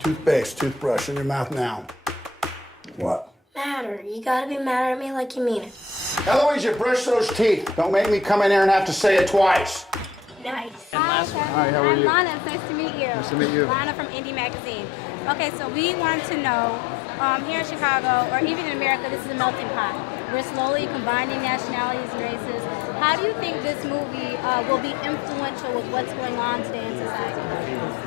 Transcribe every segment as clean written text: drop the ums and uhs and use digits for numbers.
Toothpaste, toothbrush in your mouth now. What? Matter. You gotta be mad at me like you mean it. Eloise, you brush those teeth. Don't make me come in here and have to say it twice. Nice. Hi, Kevin. Hi, how are you? I'm Lana. It's nice to meet you. Nice to meet you. Lana from ENDEE Magazine. Okay, so we want to know, here in Chicago, or even in America, this is a melting pot. We're slowly combining nationalities and races. How do you think this movie will be influential with what's going on today in society?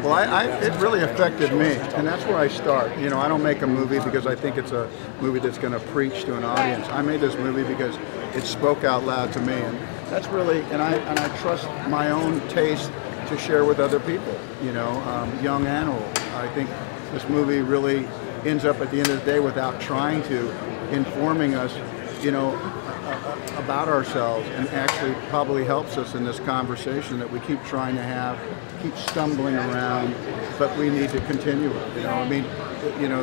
Well, it really affected me, and that's where I start. You know, I don't make a movie because I think it's a movie that's going to preach to an audience. I made this movie because it spoke out loud to me, and that's really, and I trust my own taste to share with other people, you know, young and old. I think this movie really ends up at the end of the day without trying to, informing us, you know, about ourselves, and actually probably helps us in this conversation that we keep trying to have, keep stumbling around, but we need to continue it. You know, I mean, you know,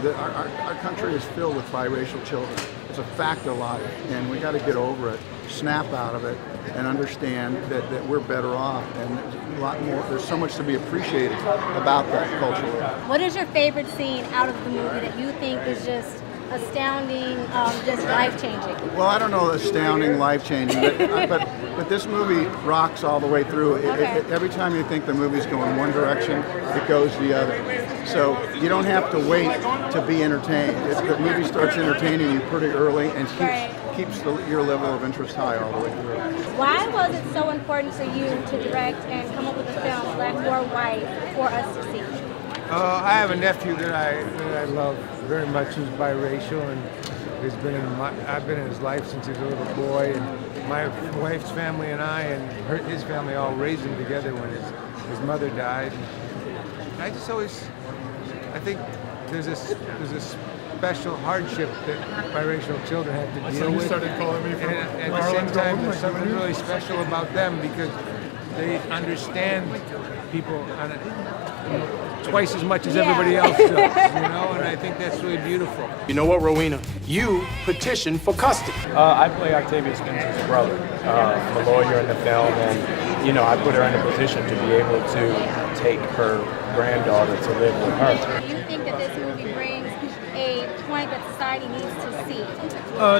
our country is filled with biracial children. It's a fact of life, and we got to get over it, snap out of it, and understand that we're better off, and there's a lot more. There's so much to be appreciated about that culturally. What is your favorite scene out of the movie that you think is just astounding, just life-changing? Well, I don't know, astounding, life-changing, but this movie rocks all the way through. Every time you think the movie's going one direction, it goes the other. So you don't have to wait to be entertained. The movie starts entertaining you pretty early and keeps your level of interest high all the way through. Why was it so important for you to direct and come up with a film, black or white, for us to see? I have a nephew that I love very much who's biracial, and I've been in his life since he was a little boy, and my wife's family and I and his family all raised him together when his mother died. And I just always, I think there's a special hardship that biracial children have to deal with. And at the same time, there's something really special about them because they understand people on twice as much as everybody else does, you know, and I think that's really beautiful. You know what, Rowena? You petitioned for custody. I play Octavia Spencer's brother. I'm a lawyer in the film, and, you know, I put her in a position to be able to take her granddaughter to live with her. Do you think that this movie brings a point that society needs to see?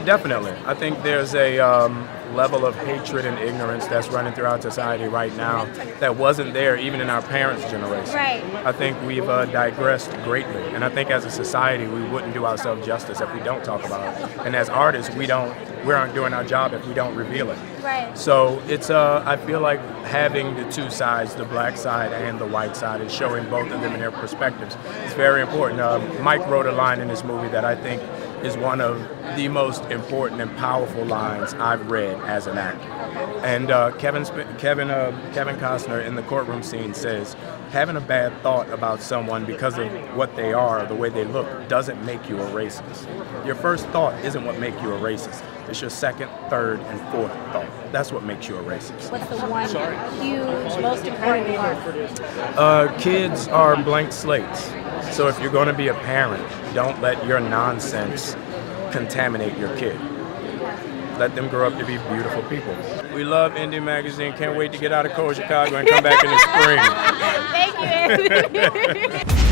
Definitely. I think there's a level of hatred and ignorance that's running throughout society right now that wasn't there even in our parents' generation. Right. I think we've digressed greatly, and I think as a society we wouldn't do ourselves justice if we don't talk about it. And as artists, we aren't doing our job if we don't reveal it. Right. So it's I feel like having the two sides, the black side and the white side, and showing both of them in their perspectives is very important. Mike wrote a line in this movie that I think is one of the most important and powerful lines I've read as an actor. And Kevin Costner in the courtroom scene says, having a bad thought about someone because of what they are, the way they look, doesn't make you a racist. Your first thought isn't what makes you a racist. It's your second, third, and fourth thought. That's what makes you a racist. What's the one huge, most important part? Kids are blank slates. So if you're going to be a parent, don't let your nonsense contaminate your kid. Let them grow up to be beautiful people. We love ENDEE Magazine. Can't wait to get out of cold Chicago and come back in the spring. Thank you.